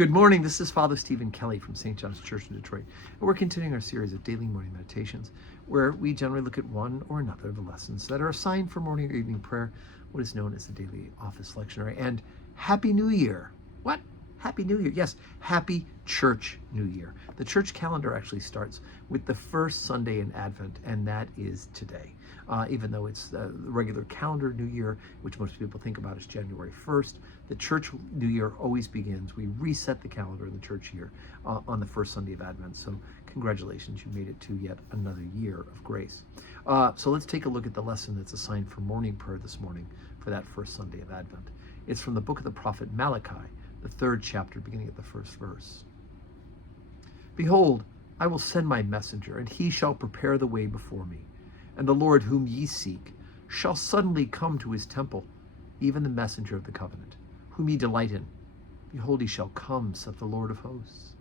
Good morning. This is Father Stephen Kelly from St. John's Church in Detroit. And we're continuing our series of daily morning meditations where we generally look at one or another of the lessons that are assigned for morning or evening prayer, what is known as the daily office lectionary. And Happy New Year. What? Happy New Year. Yes, Happy Church New Year. The church calendar actually starts with the first Sunday in Advent, and that is today. Even though it's the regular calendar New Year, which most people think about as January 1st, the church New Year always begins. We reset the calendar in the church year on the first Sunday of Advent. So congratulations, you made it to yet another year of grace. So let's take a look at the lesson that's assigned for morning prayer this morning for that first Sunday of Advent. It's from the book of the prophet Malachi, the 3rd chapter, beginning at the 1st verse. Behold, I will send my messenger, and he shall prepare the way before me. And the Lord whom ye seek shall suddenly come to his temple, even the messenger of the covenant, whom ye delight in. Behold, he shall come, saith the Lord of hosts.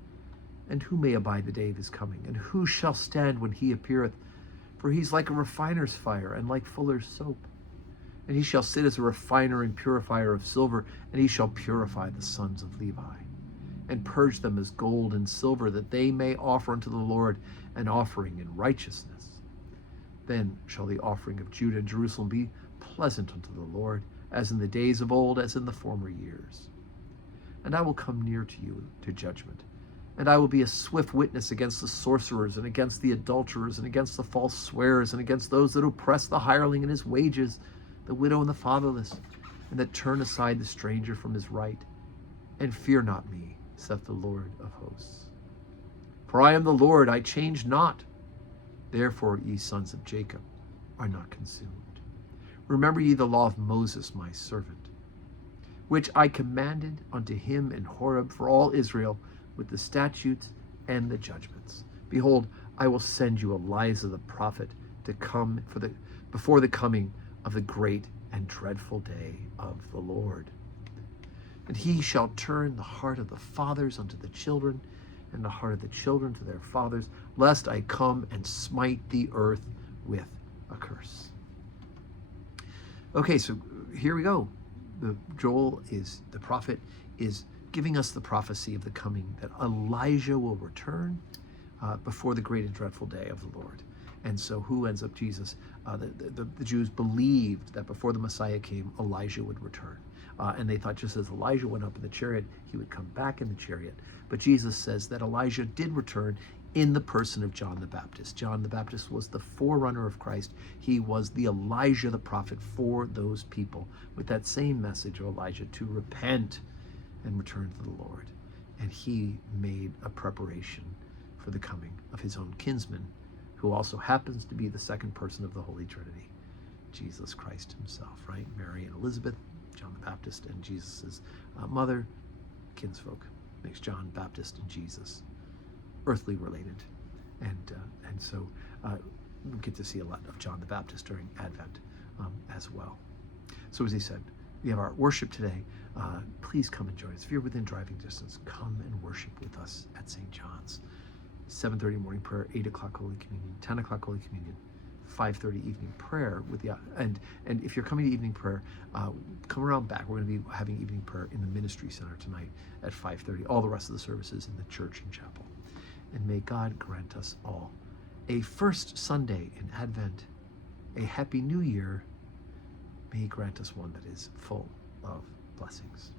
And who may abide the day of his coming? And who shall stand when he appeareth? For he's like a refiner's fire, and like fuller's soap. And he shall sit as a refiner and purifier of silver, and he shall purify the sons of Levi, and purge them as gold and silver, that they may offer unto the Lord an offering in righteousness. Then shall the offering of Judah and Jerusalem be pleasant unto the Lord, as in the days of old, as in the former years. And I will come near to you to judgment, and I will be a swift witness against the sorcerers, and against the adulterers, and against the false swearers, and against those that oppress the hireling in his wages, the widow and the fatherless, and that turn aside the stranger from his right. And fear not me, saith the Lord of hosts. For I am the Lord, I change not. Therefore, ye sons of Jacob are not consumed. Remember ye the law of Moses, my servant, which I commanded unto him in Horeb for all Israel, with the statutes and the judgments. Behold, I will send you Elijah the prophet to come before the coming of the great and dreadful day of the Lord. And he shall turn the heart of the fathers unto the children, and the heart of the children to their fathers, lest I come and smite the earth with a curse. Okay, so here we go. Joel, the prophet, is giving us the prophecy of the coming, that Elijah will return before the great and dreadful day of the Lord. And so who ends up? Jesus. The Jews believed that before the Messiah came, Elijah would return. And they thought just as Elijah went up in the chariot, he would come back in the chariot. But Jesus says that Elijah did return in the person of John the Baptist. John the Baptist was the forerunner of Christ. He was the Elijah the prophet for those people, with that same message of Elijah to repent and return to the Lord. And he made a preparation for the coming of his own kinsman, who also happens to be the second person of the Holy Trinity, Jesus Christ himself, right? Mary and Elizabeth, John the Baptist, and Jesus' mother, kinsfolk, makes John Baptist and Jesus earthly related. And so we get to see a lot of John the Baptist during Advent as well. So as he said, we have our worship today. Please come and join us. If you're within driving distance, come and worship with us at St. John's. 7:30 morning prayer, 8 o'clock Holy Communion, 10 o'clock Holy Communion, 5:30 evening prayer with the and if you're coming to evening prayer, come around back. We're going to be having evening prayer in the ministry center tonight at 5:30. All the rest of the services in the church and chapel. And may God grant us all a first Sunday in Advent, a happy New Year. May He grant us one that is full of blessings.